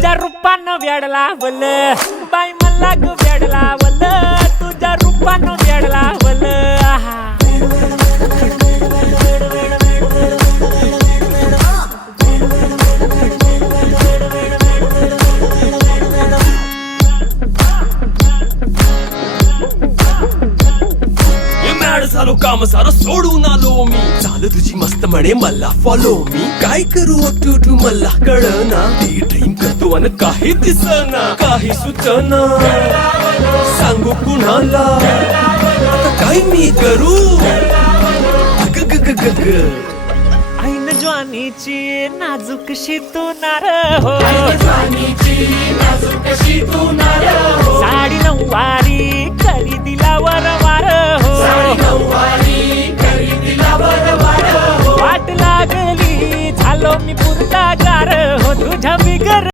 तुझ्या रूपानं वेड लावलं बाई मला ग वेड लावलं तुझ्या रूपानं वेड लावलं आहा झालो काम सारं सोडून आलो मी चाल तुझी मस्त म्हणे मला फॉलो मी काय करू अटू मला कळना ती ड्रीम करतो अन काही दिसना काही सुचना सांगू कुणाला आता काय मी करू ऐन ज्वानीची नाजूकशी तू नार हो साडी नऊवारी करी दिला वरवार हो वाट लागली झालो मी पुरता गार हो तुझ्या